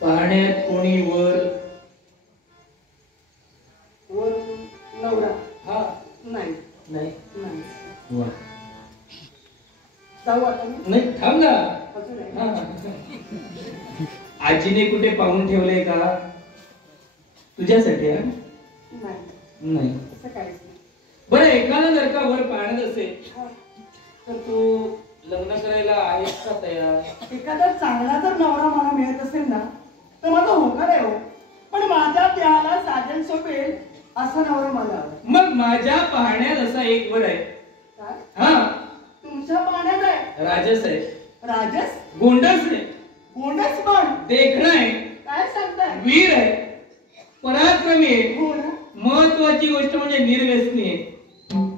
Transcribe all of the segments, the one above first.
पाहण्यात कोणी वर वर नवरा हा नाही नाही नाही वा जाऊ आता मी? नाही थांब ना अजून आहे. हा. आजीने कुठे पाहून ठेवलंय का तुझ्यासाठी हा? नाही नाही असं काहीच नाही. बरं एकाला जर का वर पाहण्यात असेल हा. तर तू लग्न करायला आहेस का तयार एखादा चांगला जर नवरा मला मिळत असेल ना तर माझा होकार आहे हो. पण माझ्या देहाला साजेल सोपेल असा नवरा मला हवा. मग माझ्या पाहण्यात असा एक वर आहे काय? हा तुमच्या पाहण्यात आहे राजस आहे राजस गोंडस आहे गोंडस पण देखणा आहे काय सांगताय? वीर आहे पराक्रमी आहे हो ना महत्वाची गोष्ट म्हणजे निर्व्यसनी आहे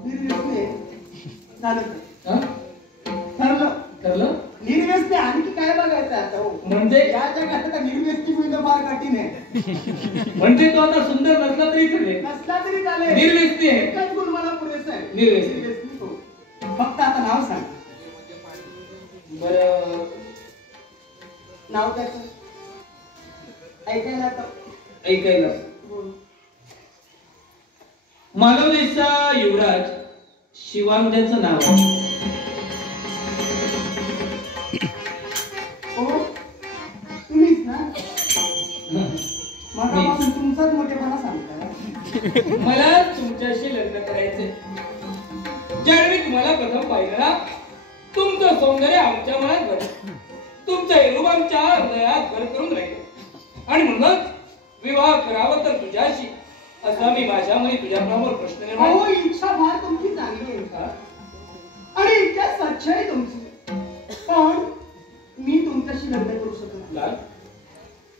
निर्व्यसनी झालं ते. हा? ठरलं ठरलं निर्व्यसनी आणखी काय बघायचं आता हो. म्हणजे या जगात आता निर्व्यसनी मिळणं फार कठीण आहे. म्हणजे तो आता सुंदर नसला तरी चालेल नसला तरी चालेल निर्व्यसनी आहे एकच गुण मला पुरेसा आहे निर्व्यसनी. निर्व्यसनी हो. फक्त आता नाव सांग. बरं नाव त्याचं ऐकायला आता ऐकायला बोल. मालवणीचा युवराज शिवांद्याचं नाव आहे हो तुम्हीच ना हं. मगापासून तुमचाच मोठेपणा सांगताय. मला तुमच्याशी लग्न करायचंय ज्यावेळी तुम्हाला प्रथम पाहिलं ना तुमचं सौंदर्य आमच्या मनात भरलं तुमचं हे रूप आमच्या हृदयात घर करून राहिलं आणि म्हणूनच विवाह करावा तर तुझ्याशी असा मी माझ्या मनी तुझ्याबरोबर प्रश्न निर्माण हो इच्छा फार तुमची चांगली आहे हा? आणि इच्छा स्वच्छ आहे तुमची. पण मी तुमच्याशी लग्न करू शकत नाही. लाल,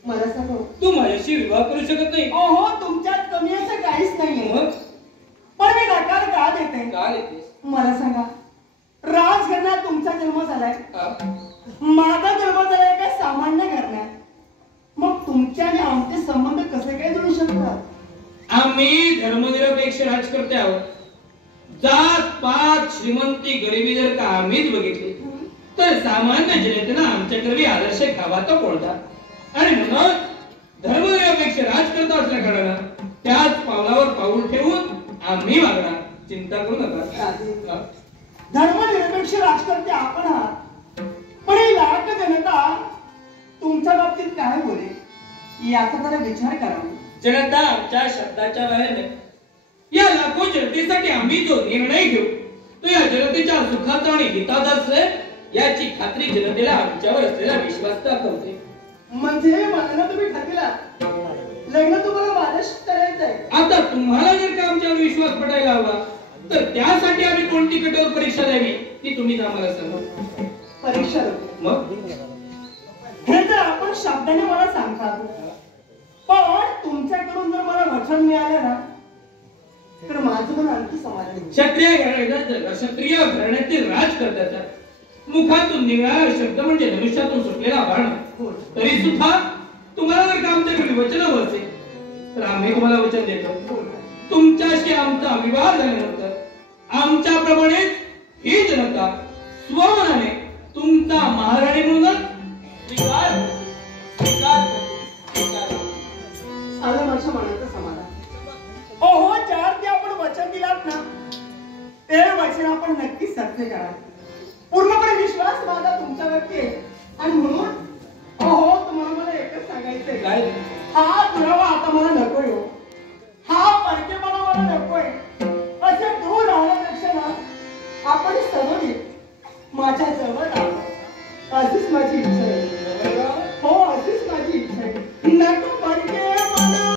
मला सांग तू माझ्याशी विवाह करू शकत नाही हो तुमच्यात कमी असं काहीच नाहीये. मग पण मी नकार का देते का येतेस मला सांगा. राजघराण्यात तुमचा जन्म झालाय हा? माझा जन्म झालाय काय सामान्य घराण्यात. मग तुमचे आणि आमचे संबंध कसे काय जुळू शकतात? आम्ही धर्मनिरपेक्ष राजकर्ते आहोत. जात पात श्रीमंती गरिबी जर का आम्हीच बघितली तर सामान्य जनतेनं आमच्याकडे आदर्श खावा तर कोणता आणि म्हणून धर्मनिरपेक्ष राजकर्ता असल्या कारणानं त्याच पावलावर पाऊल ठेवून आम्ही वागणार. चिंता करू नका. धर्मनिरपेक्ष राजकर्ते आपण आहात पण ही लाख जनता तुमच्या बाबतीत काय बोले याचा जरा विचार करा. जनता आमच्या शब्दाच्या बाहेर नाही. या लाखो जनतेसाठी आम्ही जो निर्णय घेऊ तो या जनतेच्या सुखाचा आणि हिताचा असेल याची खात्री जनतेला आमच्यावर असलेला विश्वास दाखवते. म्हणजे लग्न तुम्ही ठरविला लग्न तुम्हाला माझ्याशी करायचंय. आता तुम्हाला जर का आमच्यावर विश्वास पटायला हवा तर त्यासाठी आम्ही कोणती कठोर परीक्षा द्यावी ती तुम्हीच आम्हाला सांगा. परीक्षा मग हे जर आपण शब्दाने मला सांगता पण तुमच्याकडून जर मला वचन मिळालं ना तर माझं मन आणखी समाधान होईल. क्षत्रिय घराण्यातील राजकर्त्याचा मुखातून निघणारा शब्द म्हणजे धनुष्यातून सुटलेला बाण. तरी सुद्धा तुम्हाला जर का आमच्याकडे वचन हवं असेल तर आम्ही तुम्हाला वचन देतो. तुमच्याशी आमचा विवाह झाल्यानंतर आमच्याप्रमाणेच ही जनता स्वमनाने तुमचा महाराणी म्हणून स्वीकार आलं माझ्या मनाचं समाधान. हो ज्यावर ते आपण वचन दिलात ना ते वचन आपण नक्कीच सत्य करा. पूर्णपणे विश्वास माझा तुमच्यावरती आहे आणि म्हणून हो तुम्हाला मला एकच सांगायचंय काय हा दुरावा आता मला नकोय हो. हा परकेपणा मला नकोय. असे दूर राहण्यापेक्षा ना आपण सर्व माझ्या जवळ राहावं अशीच माझी इच्छा आहे.